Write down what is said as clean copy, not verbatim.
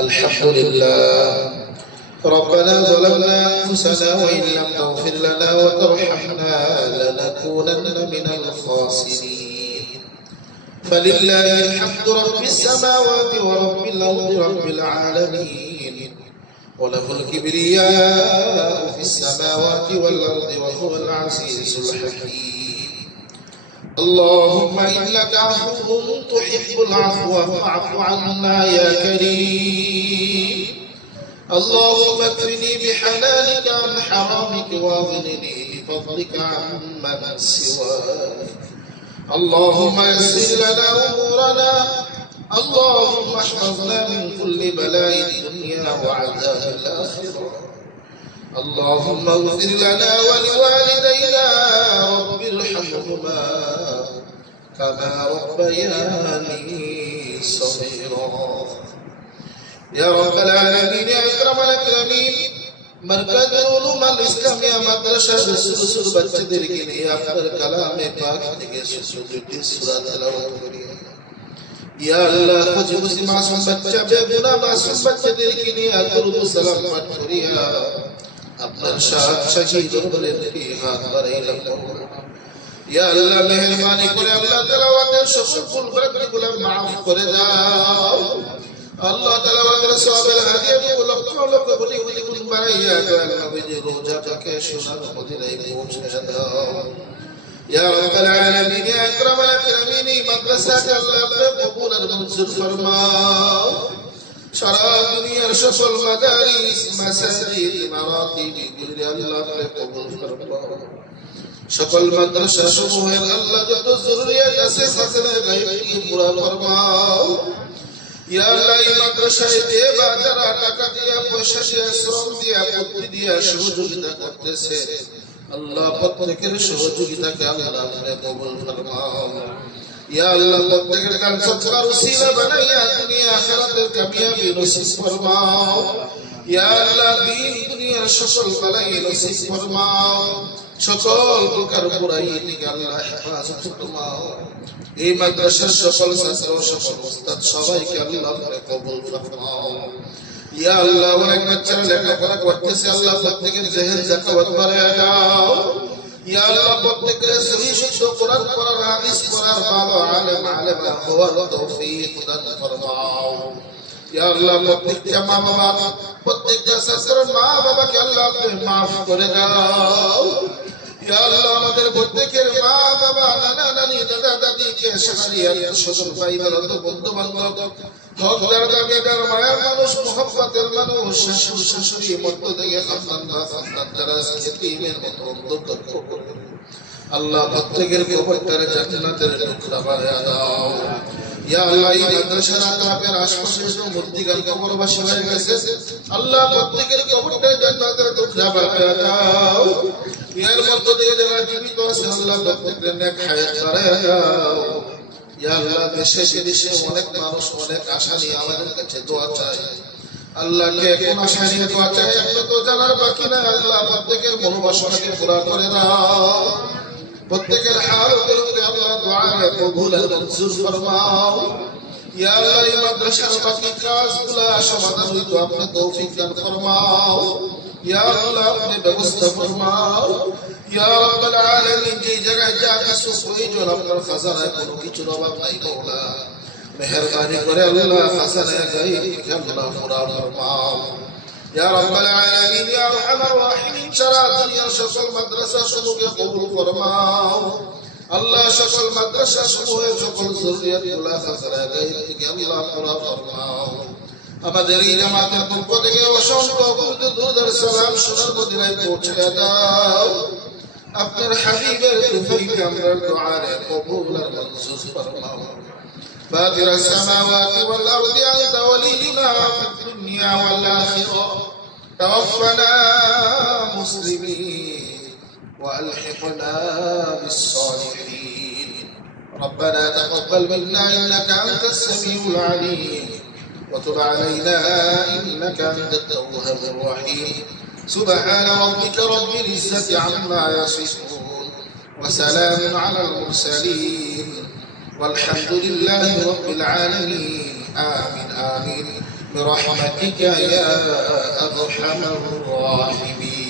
الحمد لله. ربنا ظلمنا أنفسنا وإن لم تغفر لنا وترحمنا لنكونن من الخاسرين. فلله الحمد رب السماوات ورب الأرض رب العالمين، وله الكبرياء في السماوات والأرض وهو العزيز الحكيم. اللهم إنك عفو تحب العفو فاعف عنا يا كريم. اللهم اكفني بحلالك عن حرامك واغنني بفضلك عمن سواك. اللهم يسر لنا أمورنا، اللهم احفظنا من كل بلاء الدنيا وعذاب الآخرة. اللهم اغفر لنا ولوالدينا رب ارحمهما كما ربياني صغيرا. يا رب العالمين يا أكرم الأكرمين، مركز علوم الإسلامية مدرسة সুর বাচ্চাদেরকে নিয়ে আপনার কালামে পাক থেকে সুন্দর সূরা তেলাওয়াত করি। ইয়া আল্লাহ খুশি মাসুম বাচ্চা বেগুনাহ মাসুম বাচ্চাদেরকে নিয়ে দরুদ সালাম পাঠ করিয়া আপনার শাহী দরবারে হাত বাড়াইলাম। ইয়া আল্লাহ মেহেরবানি করে আল্লাহ তেলাওয়াতের সকল ভুল ভ্রান্তিগুলো মাফ করে দাও। আল্লাহ তেলাওয়াতের সওয়াবের হাদিয়া লক্ষ লক্ষ কোটি কোটি গুণ বাড়াইয়া দয়াল নবীজির রোজা পাকে সোনার মদিনায় পৌঁছে দাও। ইয়া রাব্বাল আলামিন ইয়া আকরামাল আকরামিন, মাদ্রাসাকে আল্লাহ কবুল আর মঞ্জুর ফরমাও। সারা দুনিয়ার সকল মাদারিস মাসাজিদ মারাতিব গুলি আল্লাহ কবুল ফরমাও। সকল মাদ্রাসা সমূহের আল্লাহ যত জরুরিয়াত আছে খাজনা গায়বকে পুরা ফরমাও। ইয়া আল্লাহ এই মাদ্রাসায় যে যারা টাকা দিয়া পয়সা দিয়া শ্রম দিয়া বুদ্ধি দিয়া সহযোগিতা করতেছে আল্লাহ প্রত্যেকের সহযোগিতাকে আল্লাহ কবুল ফরমাও। ইয়া আল্লাহ প্রত্যেকের কান সৎকার উসিলা বানাইয়া দুনিয়া আখিরাতের কামিয়াবি নসিব ফরমাও। ইয়া আল্লাহ দিন দুনিয়ার সকল বালাই নসিব ফরমাও। সকল প্রকার বুরাই থেকে আল্লাহ হেফাজত ফরমাও। এই মাদ্রাসার সকল ছাত্র সকল উস্তাদ সবাইকে আল্লাহ কবুল ফরমাও। ইয়া আল্লাহ অনেক বাচ্চারা লেখাপড়া করতেছে আল্লাহ প্রত্যেকের জেহেন যাকাত বাড়ায়া দাও। ইয়া আল্লাহ প্রত্যেকের সহি শুদ্ধ কোরআন পড়ার হাদিস পড়ার ভালো আলেমা হওয়ার তৌফিক দান ফরমাও। ইয়া আল্লাহ প্রত্যেকটা মা বাবা প্রত্যেকটা ছাত্রের মা বাবাকে আল্লাহ আপনি মাফ করে দাও। ইয়া আল্লাহ আমাদের প্রত্যেকের মা বাবা নানা নানি দাদা দাদিকে শাহরিয়ার শ্বশুর ভাই বন্ধু বন্ধু বান্ধব হকদার দাবিদার মায়ের মানুষ মুহাব্বতের মানুষ শাশুড়ি শাশুড়ি মধ্য থেকে খানদান যারা ইতিমের মতো অন্তর্ভুক্ত করবে আল্লাহ প্রত্যেকের কবরটারে জান্নাতের টুকরা বানায়া দাও। ইয়া আল্লাহ এই মাদ্রাসার আকাবের আশপাশে যে মূর্তিগান কবরবাসী হয়ে গেছে আল্লাহ প্রত্যেকের কবরটারে জান্নাতের টুকরা বানায়া দাও। এর মধ্য দিয়ে যারা জীবিত আছে আল্লাহ প্রত্যেকের নেক হায়াত বাড়ায়া দাও। ইয়া আল্লাহ দেশে বিদেশে অনেক মানুষ অনেক আশা নিয়ে আমাদের কাছে দোয়া চায়। আল্লাহকে কোন আশা নিয়ে দোয়া চায় আমরা তো জানার বাকি না। আল্লাহ প্রত্যেকের মনোবাসনাকে পুরা করে দাও। প্রত্যেকের হালতের উপরে আল্লাহ দোয়া কবুল আর মঞ্জুর ফরমাও। ইয়া আল্লাহ এই মাদ্রাসার বাকি কাজগুলো সমাধান হইতো আপনি তৌফিক দান ফরমাও। ইয়া আল্লাহ আপনি ব্যবস্থা ফরমাও। ইয়া রাব্বাল আলামিন যে জায়গায় যা কিছু প্রয়োজন আপনার খাজানায় কোনো কিছুর অভাব নাই মাওলা। মেহেরবানি করে আল্লাহ খাজানায় গায়বকে আল্লাহ পুরা ফরমাও। ইয়া রাব্বাল আলামিন ইয়া আরহামার রাহিমিন সারা দুনিয়ার সকল মাদ্রাসা সমূহকে কবুল ফরমাও। আল্লাহ সকল মাদ্রাসা সমূহের সকল জরুরিয়াতগুলো খাজানায় গায়বকে আল্লাহ পুরা ফরমাও। আমাদের এই জামাতের পক্ষ থেকে অসংখ্য দুরুদ সালাম সোনার মদিনায় পৌঁছে দাও। আপনার হাবিবের তৌফিকে আমরা দুআরে কবুল আর মঞ্জুর ফরমাও। فاطر السماوات والأرض أنت ولينا في الدنيا والآخرة توفنا مسلمين وألحقنا بالصالحين. ربنا تقبل منا إنك أنت السميع العليم وتب علينا إنك أنت التواب الرحيم. سبحان ربك رب العزة عما يصفون وسلام على المرسلين والحمد لله رب العالمين. آمين آمين برحمتك يا أرحم الراحمين